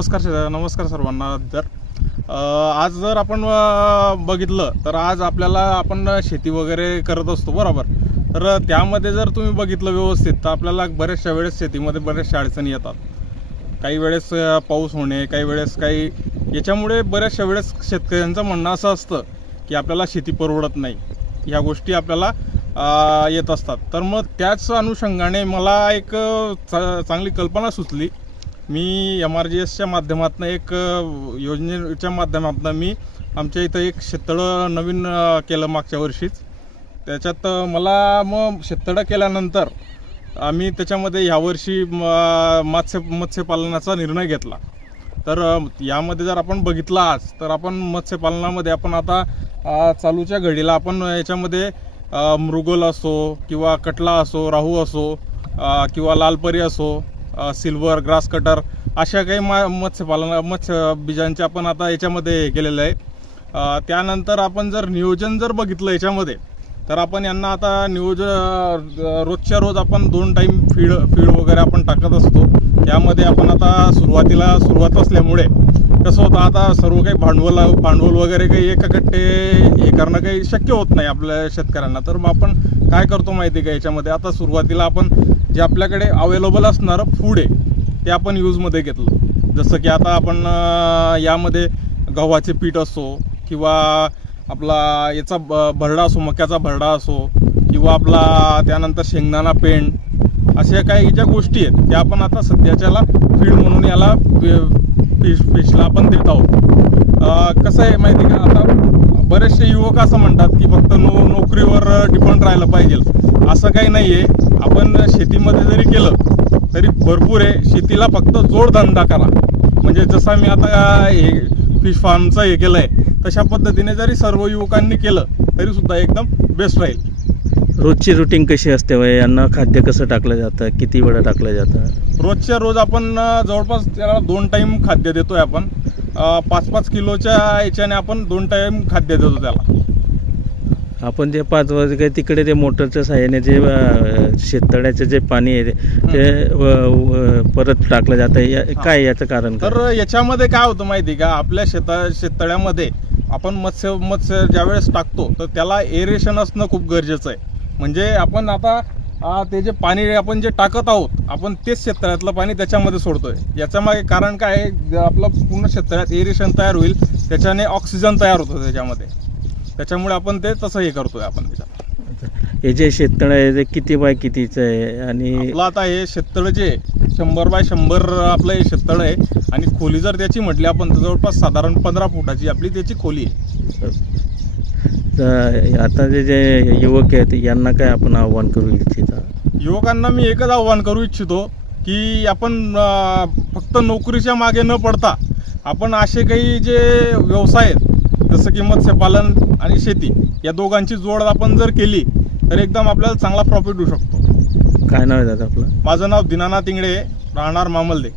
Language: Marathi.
नमस्कार सर्वांना. आज जर आपण बघितलं तर आज आपल्याला आपण शेती वगैरे करत असतो बरोबर. तर त्यामध्ये जर तुम्ही बघितलं व्यवस्थित तर आपल्याला बऱ्याचशा वेळेस शेतीमध्ये बऱ्याचशा अडचणी येतात. काही वेळेस पाऊस होणे, काही वेळेस काही याच्यामुळे बऱ्याचशा वेळेस शेतकऱ्यांचं म्हणणं असं असतं की आपल्याला शेती परवडत नाही. ह्या गोष्टी आपल्याला येत असतात. तर मग त्याच अनुषंगाने मला एक चांगली कल्पना सुचली. मी MRGSच्या माध्यमातून एक योजनेच्या माध्यमातून मी आमच्या इथं एक शेततळं नवीन केलं मागच्या वर्षीच. त्याच्यात मला मग शेततळं केल्यानंतर आम्ही त्याच्यामध्ये ह्यावर्षी मत्स्यपालनाचा निर्णय घेतला. तर यामध्ये जर आपण बघितलं आज तर आपण मत्स्यपालनामध्ये आपण आता चालूच्या घडीला आपण याच्यामध्ये मृगोल असो किंवा कटला असो, राहू असो किंवा लालपरी असो, सिल्वर, ग्रास कटर अशा काही मत्स्य बीजांचे आपण आता याच्यामध्ये केलेलं आहे. त्यानंतर आपण जर नियोजन जर बघितलं याच्यामध्ये तर आपण यांना आता रोजच्या रोज आपण 2 टाईम फीड वगैरे आपण टाकत असतो. त्यामध्ये आपण आता सुरुवात असल्यामुळे कसं होतं, आता सर्व काही भांडवल वगैरे काही एकाकट्टे हे करणं काही शक्य होत नाही आपल्या शेतकऱ्यांना. तर मग आपण काय करतो माहिती का, याच्यामध्ये आता सुरुवातीला आपण जे आपल्याकडे अवेलेबल असणारं फूड आहे ते आपण यूजमध्ये घेतलं. जसं की आता आपण यामध्ये गव्हाचे पीठ असो किंवा आपला याचा भरडा असो, मक्याचा भरडा असो किंवा आपला त्यानंतर शेंगदाणा पेंड, अशा काही ज्या गोष्टी आहेत त्या आपण आता सध्याच्याला फीड म्हणून याला फिशला आपण देत आहोत. कसं आहे माहिती का, आता बरेचसे युवक असं म्हणतात की फक्त नोकरीवर डिपेंड राहिलं पाहिजे. असं काही नाही आहे. आपण शेतीमध्ये जरी केलं तरी भरपूर आहे. शेतीला फक्त जोडधंदा करा. म्हणजे जसा मी आता हे फिश फार्मचं हे केलं आहे तशा पद्धतीने जरी सर्व युवकांनी केलं तरी सुद्धा एकदम बेस्ट राहील. रोजची रुटीन कशी असते वय, यांना खाद्य कसं टाकलं जातं, किती वेळा टाकलं जातं? रोजच्या रोज आपण जवळपास त्याला 2 टाईम खाद्य देतोय. आपण 5-5 किलोच्या याच्याने आपण 2 टाईम खाद्य देतो त्याला. आपण जे 5 वाजता तिकडे ते मोटरच्या साहाय्याने जे शेततळ्याचे जे पाणी आहे ते परत टाकलं जातं, काय याचं कारण? तर याच्यामध्ये काय होतं माहिती का, आपल्या शेततळ्यामध्ये आपण मत्स्य ज्यावेळेस टाकतो तर त्याला एरेशन असणं खूप गरजेचं आहे. म्हणजे आपण आता ते जे पाणी आपण जे टाकत आहोत आपण तेच शेततळ्यातलं पाणी त्याच्यामध्ये सोडतोय. याच्यामागे कारण काय आहे, आपलं पूर्ण शेततळ्यात एरेशन तयार होईल, त्याच्याने ऑक्सिजन तयार होतं त्याच्यामध्ये. त्याच्यामुळे आपण ते तसं हे करतोय आपण त्याच्यात. हे जे शेततळ आहे ते किती बाय कितीचं आहे? आणि आपलं आता हे शेततळ जे 100 बाय 100 आपलं हे शेततळ आहे. आणि खोली जर त्याची म्हटली आपण तर जवळपास साधारण 15 फुटाची आपली त्याची खोली आहे. आता जे युवक आहेत यांना काय आपण आव्हान करू इच्छिता? युवकांना मी एकच आव्हान करू इच्छितो की आपण फक्त नोकरीच्या मागे न पडता आपण असे काही जे व्यवसाय आहेत जसं की मत्स्यपालन आणि शेती या दोघांची जोड आपण जर केली तर एकदम आपल्याला चांगला प्रॉफिट होऊ शकतो. काय नाव आहे दादा आपलं? माझं नाव दीनानाथ इंगळे, राहणार मामलदे.